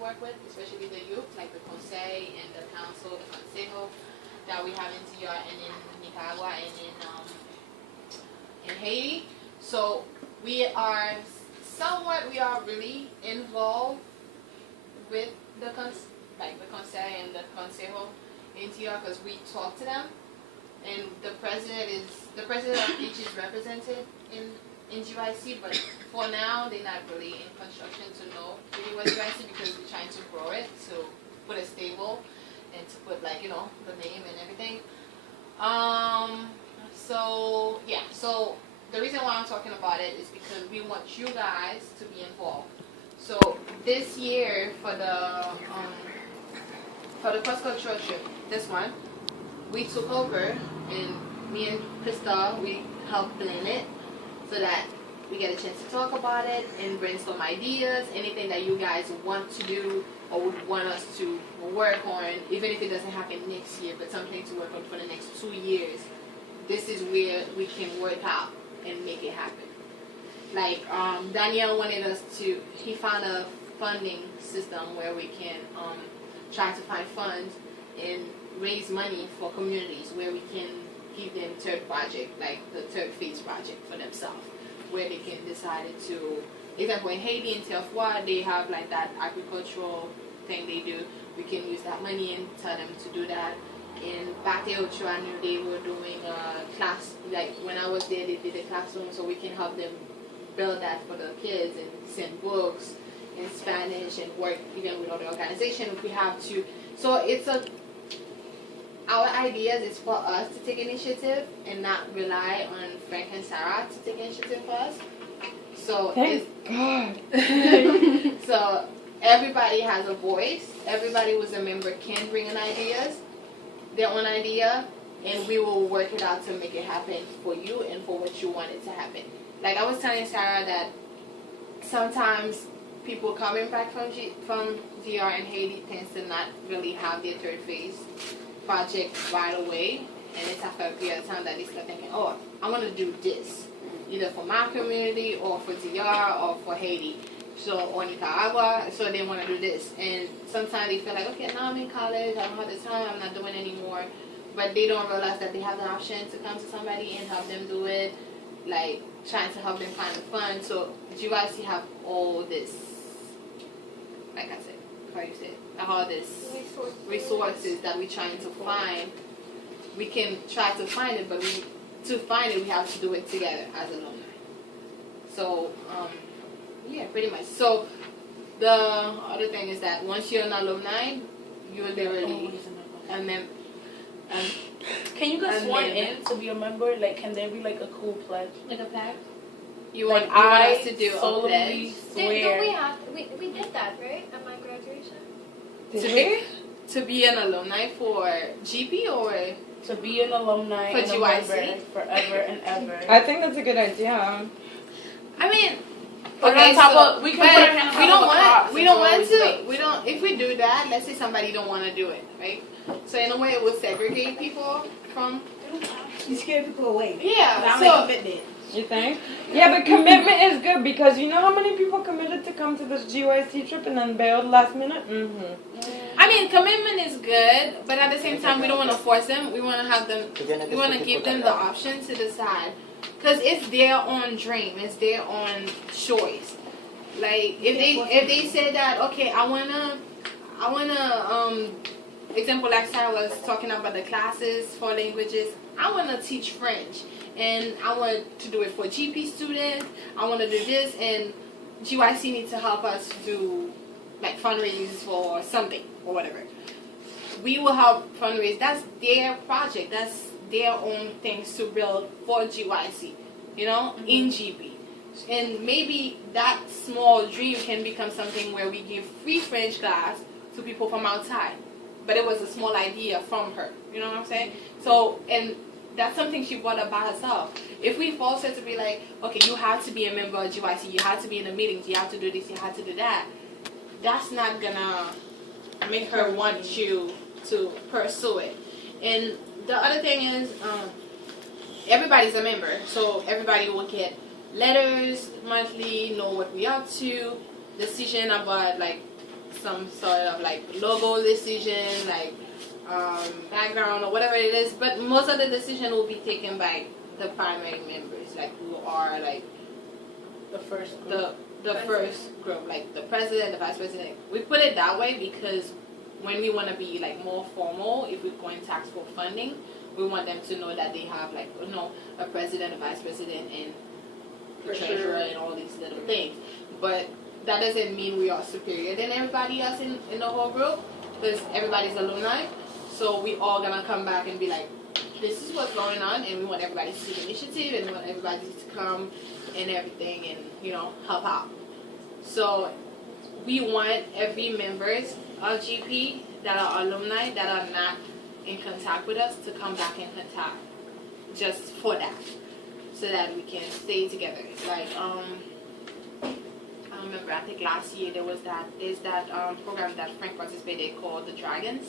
work with, especially the youth, like the conseil and the council, the consejo that we have in DR and in Nicaragua and in Haiti. So we are really involved with the conseil and the consejo in TR because we talk to them, and the president of each is represented in GYC, but for now they're not really in construction to know really what GYC, because we're trying to grow it, to put a stable and to put the name and everything. So yeah, so the reason why I'm talking about it is because we want you guys to be involved. So this year for the cross-cultural trip, this one, we took over, and me and Krista, we helped plan it so that we get a chance to talk about it and brainstorm ideas, anything that you guys want to do or would want us to work on, even if it doesn't happen next year, but something to work on for the next 2 years. This is where we can work out and make it happen. Like Danielle wanted us to, he found a funding system where we can try to find funds and raise money for communities where we can give them third project, like the third phase project for themselves, where they can decide to, example in Haiti and Terroir, they have like that agricultural thing they do. We can use that money and tell them to do that. In Bate Ocho, I knew they were doing a class, like when I was there they did a classroom, so we can help them build that for the kids and send books in Spanish and work even with other organizations if we have to. So it's our ideas is for us to take initiative and not rely on Frank and Sarah to take initiative for us. So thank God. So everybody has a voice. Everybody who's a member can bring in their own idea, and we will work it out to make it happen for you and for what you want it to happen. Like I was telling Sarah that sometimes people coming back from DR and Haiti tends to not really have their third phase project right away, and it's after a period of time that they start thinking, oh, I want to do this, either for my community or for DR or for Haiti, or Nicaragua, so they want to do this. And sometimes they feel like, okay, now I'm in college, I don't have the time, I'm not doing anymore, but they don't realize that they have the option to come to somebody and help them do it, like trying to help them find the fund. So GYC have all this, like I said, how you say it, all this resources that we're trying to find. We can try to find it, but to find it we have to do it together as alumni. So yeah, pretty much. So the other thing is that once you're an alumni, you're literally a member. Can you get sworn in to be a member? Like, can there be like a cool pledge? Like a pledge? You want us to do a pledge? We did that, right? At my graduation? To be an alumni for GP or to be an alumni for GYC forever and ever. I think that's a good idea. I mean, okay, so we don't want to. If we do that, let's say somebody don't want to do it, right? So in a way, it will segregate people from. You scare people away. Yeah. So commitment. You think? Yeah, but commitment is good, because you know how many people committed to come to this GYC trip and then bailed last minute? Mm-hmm. I mean, commitment is good, but at the same time, we don't want to force them. We want to have them. We want to give them the option to decide, because it's their own dream, it's their own choice. Like if they say that, okay, I wanna example, like Sarah was talking about the classes for languages. I wanna teach French, and I want to do it for GP students. I want to do this, and GYC needs to help us do like fundraisers for something or whatever. We will help fundraise. That's their project. That's their own things to build for GYC, in GP. And maybe that small dream can become something where we give free French class to people from outside. But it was a small idea from her. You know what I'm saying? So, and that's something she brought up by herself. If we force her to be like, okay, you have to be a member of GYC, you have to be in the meetings, you have to do this, you have to do that, that's not gonna make her want you to pursue it. And the other thing is, everybody's a member, so everybody will get letters monthly, know what we're up to, decision about like some sort of like logo decision, like background or whatever it is. But most of the decision will be taken by the primary members, like who are like The first the first group, like the president, the vice president. We put it that way because when we want to be like more formal, if we're going to ask for funding, we want them to know that they have like a president, a vice president, and the treasurer and all these little things. But that doesn't mean we are superior than everybody else in the whole group, because everybody's alumni. So we all gonna come back and be like, this is what's going on, and we want everybody to take initiative, and we want everybody to come and everything, and help out. So we want every members of GP that are alumni that are not in contact with us to come back in contact, just for that, so that we can stay together. Like I remember, I think last year there's that program that Frank participated called the Dragons,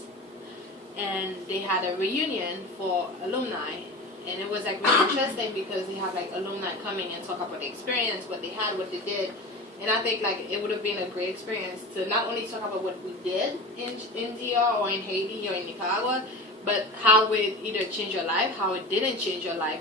and they had a reunion for alumni, and it was like really interesting because they have like alumni coming and talk about the experience, what they had, what they did. And I think like it would have been a great experience to not only talk about what we did in DR or in Haiti or in Nicaragua, but how it either changed your life, how it didn't change your life,